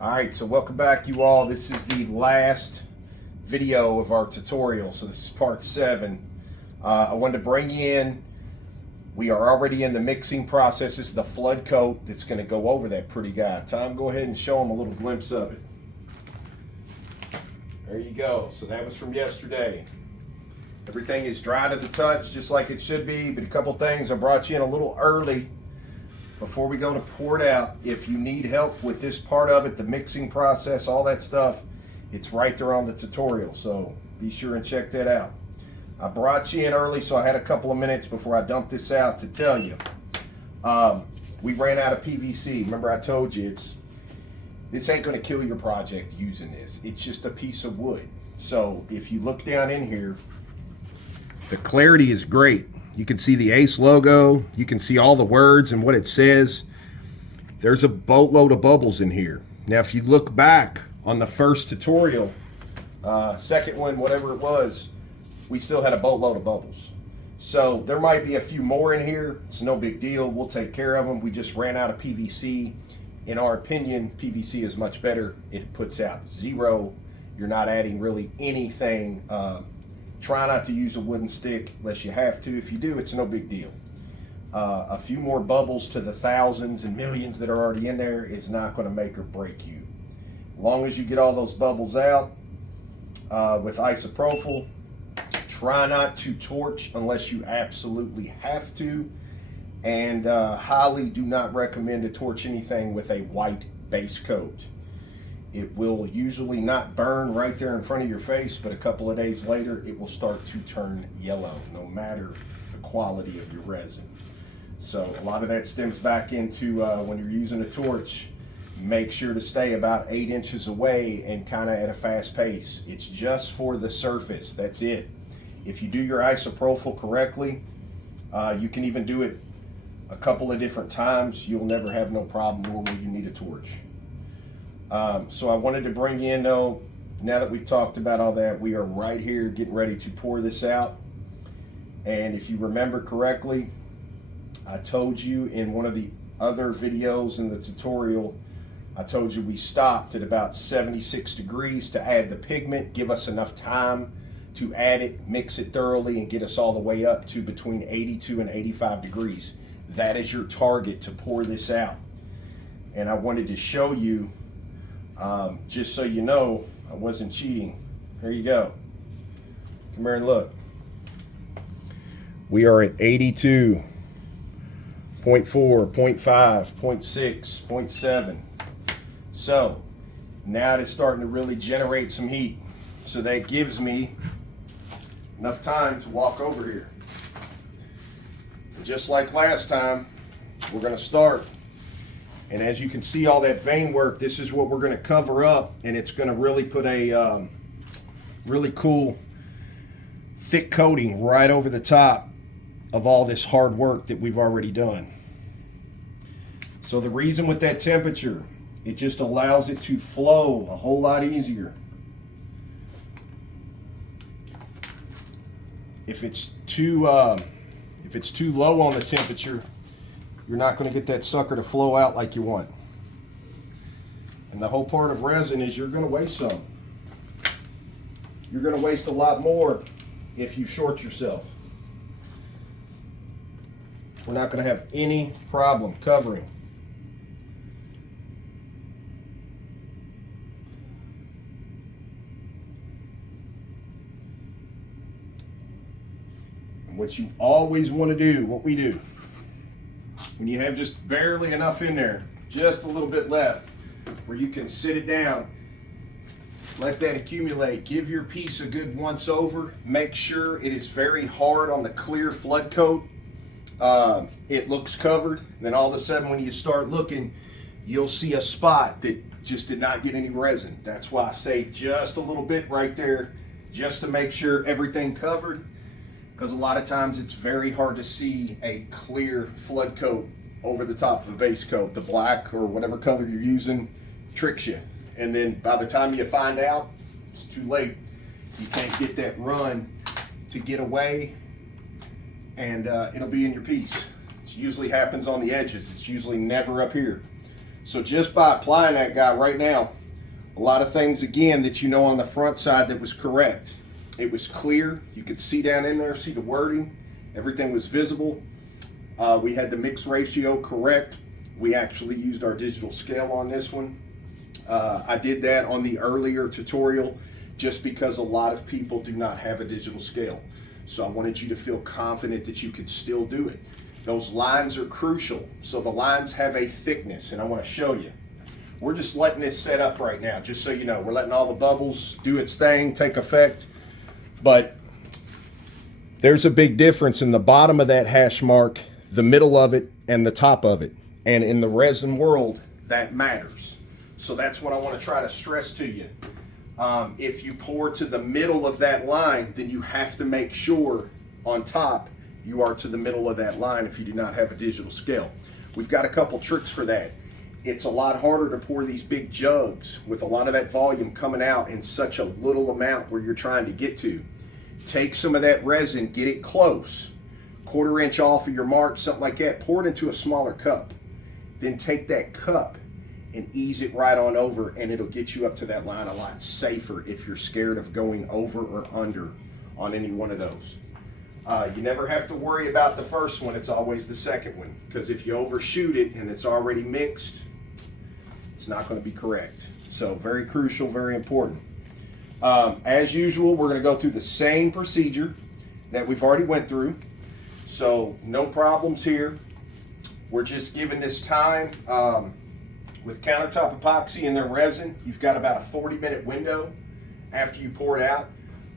Alright, so welcome back you all. This is the last video of our tutorial. So this is part 7. I wanted to bring you in. We are already in the mixing process. This is the flood coat that's going to go over that pretty guy. Tom, go ahead and show them a little glimpse of it. There you go. So that was from yesterday. Everything is dry to the touch just like it should be, but a couple things. I brought you in a little early before we go to pour it out. If you need help with this part of it, the mixing process, all that stuff, it's right there on the tutorial, so be sure and check that out. I brought you in early, so I had a couple of minutes before I dumped this out to tell you. We ran out of PVC. Remember I told you, this ain't going to kill your project using this. It's just a piece of wood. So if you look down in here, the clarity is great. You can see the ACE logo. You can see all the words and what it says. There's a boatload of bubbles in here. Now, if you look back on the first tutorial, second one, whatever it was, we still had a boatload of bubbles. So there might be a few more in here. It's no big deal. We'll take care of them. We just ran out of PVC. In our opinion, PVC is much better. It puts out zero. You're not adding really anything. Try not to use a wooden stick unless you have to. If you do, it's no big deal. A few more bubbles to the thousands and millions that are already in there is not going to make or break you. As long as you get all those bubbles out with isopropyl, try not to torch unless you absolutely have to. And highly do not recommend to torch anything with a white base coat. It will usually not burn right there in front of your face, but a couple of days later, it will start to turn yellow, no matter the quality of your resin. So a lot of that stems back into when you're using a torch, make sure to stay about 8 inches away and kind of at a fast pace. It's just for the surface, that's it. If you do your isopropyl correctly, you can even do it a couple of different times. You'll never have no problem where you need a torch. So I wanted to bring in, though, now that we've talked about all that, we are right here getting ready to pour this out. And if you remember correctly, I told you in one of the other videos in the tutorial, I told you we stopped at about 76 degrees to add the pigment, give us enough time to add it, mix it thoroughly, and get us all the way up to between 82 and 85 degrees. That is your target to pour this out. And I wanted to show you, just so you know, I wasn't cheating. Here you go. Come here and look. We are at 82, 0.4, 0.5, 0.6, 0.7. So now it's starting to really generate some heat. So that gives me enough time to walk over here. And just like last time, we're going to start. And as you can see, all that vein work, this is what we're going to cover up, and it's going to really put a really cool thick coating right over the top of all this hard work that we've already done. So the reason with that temperature, it just allows it to flow a whole lot easier. If it's too low on the temperature, you're not going to get that sucker to flow out like you want. And the whole part of resin is you're going to waste some. You're going to waste a lot more if you short yourself. We're not going to have any problem covering. And what you always want to do, what we do, when you have just barely enough in there, just a little bit left, where you can sit it down, let that accumulate, give your piece a good once over, make sure it is very hard on the clear flood coat. It looks covered, then all of a sudden when you start looking, you'll see a spot that just did not get any resin. That's why I say just a little bit right there, just to make sure everything covered. Because a lot of times it's very hard to see a clear flood coat over the top of a base coat. The black or whatever color you're using tricks you. And then by the time you find out, it's too late. You can't get that run to get away, and it'll be in your piece. It usually happens on the edges. It's usually never up here. So just by applying that guy right now, a lot of things again that you know on the front side that was correct. It was clear. You could see down in there, see the wording. Everything was visible. We had the mix ratio correct. We actually used our digital scale on this one. I did that on the earlier tutorial just because a lot of people do not have a digital scale. So I wanted you to feel confident that you could still do it. Those lines are crucial. So the lines have a thickness, and I want to show you. We're just letting this set up right now, just so you know. We're letting all the bubbles do its thing, take effect. But there's a big difference in the bottom of that hash mark, the middle of it, and the top of it. And in the resin world, that matters. So that's what I want to try to stress to you. If you pour to the middle of that line, then you have to make sure on top you are to the middle of that line if you do not have a digital scale. We've got a couple tricks for that. It's a lot harder to pour these big jugs with a lot of that volume coming out in such a little amount where you're trying to get to. Take some of that resin, get it close, 1/4 inch off of your mark, something like that. Pour it into a smaller cup. Then take that cup and ease it right on over, and it'll get you up to that line a lot safer if you're scared of going over or under on any one of those. You never have to worry about the first one, it's always the second one, because if you overshoot it and it's already mixed, it's not going to be correct. So very crucial, very important. As usual, we're going to go through the same procedure that we've already went through. So no problems here. We're just giving this time with countertop epoxy and their resin. You've got about a 40-minute window after you pour it out.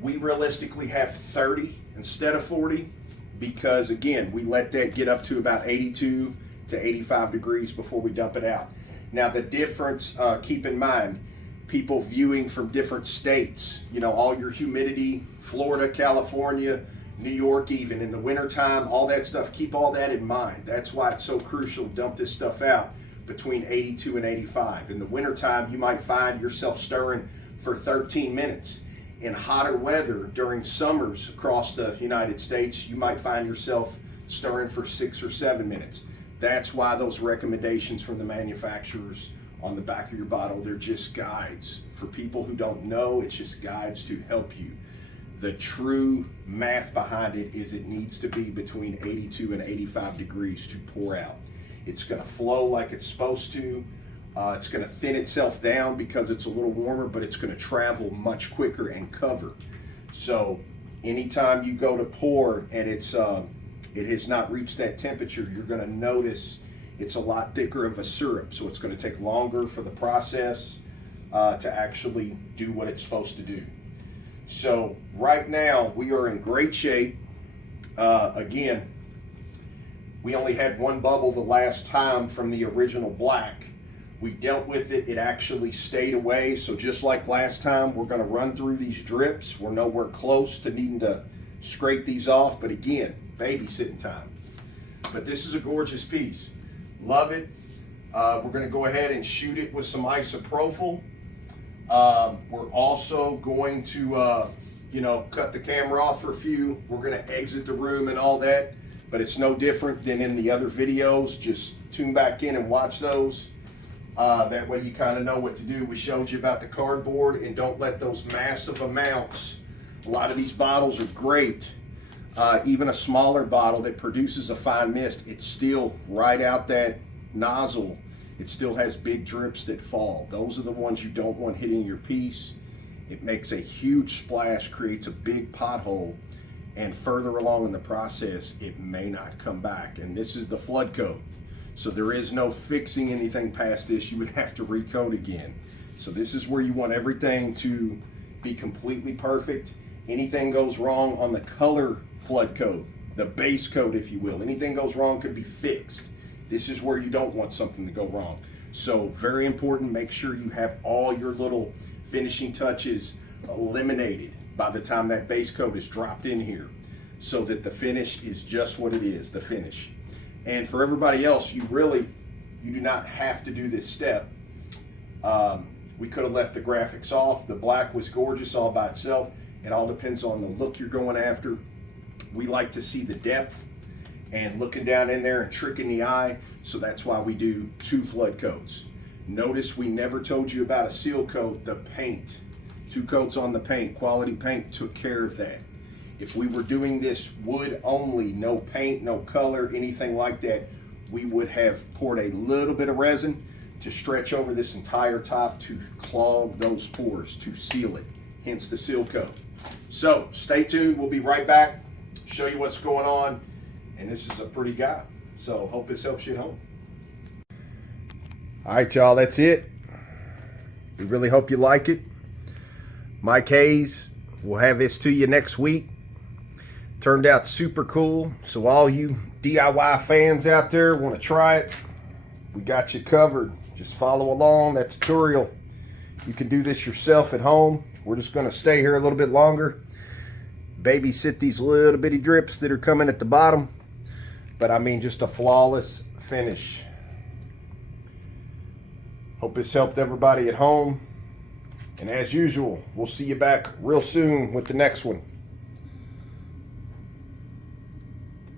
We realistically have 30 instead of 40 because, again, we let that get up to about 82 to 85 degrees before we dump it out. Now the difference, keep in mind, people viewing from different states, you know, all your humidity, Florida, California, New York, even in the wintertime, all that stuff, keep all that in mind. That's why it's so crucial to dump this stuff out between 82 and 85. In the wintertime, you might find yourself stirring for 13 minutes. In hotter weather during summers across the United States, you might find yourself stirring for 6 or 7 minutes. That's why those recommendations from the manufacturers on the back of your bottle, they're just guides. For people who don't know, it's just guides to help you. The true math behind it is it needs to be between 82 and 85 degrees to pour out. It's going to flow like it's supposed to. It's going to thin itself down because it's a little warmer, but it's going to travel much quicker and cover. So anytime you go to pour and it has not reached that temperature, you're going to notice it's a lot thicker of a syrup. So it's going to take longer for the process to actually do what it's supposed to do. So right now we are in great shape. Again, we only had one bubble the last time from the original black. We dealt with it, it actually stayed away. So just like last time, we're gonna run through these drips. We're nowhere close to needing to scrape these off, but again, babysitting time. But this is a gorgeous piece. Love it. We're gonna go ahead and shoot it with some isopropyl. We're also going to, cut the camera off for a few. We're gonna exit the room and all that, but it's no different than in the other videos. Just tune back in and watch those. That way you kind of know what to do. We showed you about the cardboard, and don't let those massive amounts, a lot of these bottles are great. Even a smaller bottle that produces a fine mist, it's still right out that nozzle. It still has big drips that fall. Those are the ones you don't want hitting your piece. It makes a huge splash, creates a big pothole, and further along in the process, it may not come back. And this is the flood coat. So there is no fixing anything past this. You would have to recoat again. So this is where you want everything to be completely perfect. Anything goes wrong on the color flood coat, the base coat, if you will, anything goes wrong could be fixed. This is where you don't want something to go wrong. So very important, make sure you have all your little finishing touches eliminated by the time that base coat is dropped in here, so that the finish is just what it is, the finish. And for everybody else, you do not have to do this step. We could have left the graphics off. The black was gorgeous all by itself. It all depends on the look you're going after. We like to see the depth and looking down in there and tricking the eye. So that's why we do 2 flood coats. Notice we never told you about a seal coat, the paint. 2 coats on the paint. Quality paint took care of that. If we were doing this wood only, no paint, no color, anything like that, we would have poured a little bit of resin to stretch over this entire top to clog those pores, to seal it, hence the seal coat. So stay tuned, we'll be right back, show you what's going on, and this is a pretty guy. So hope this helps you at home. All right, y'all, that's it. We really hope you like it. Mike Hayes will have this to you next week. Turned out super cool. So all you DIY fans out there want to try it, we got you covered. Just follow along that tutorial. You can do this yourself at home. We're just going to stay here a little bit longer, babysit these little bitty drips that are coming at the bottom. But I mean, just a flawless finish. Hope this helped everybody at home. And as usual, we'll see you back real soon with the next one.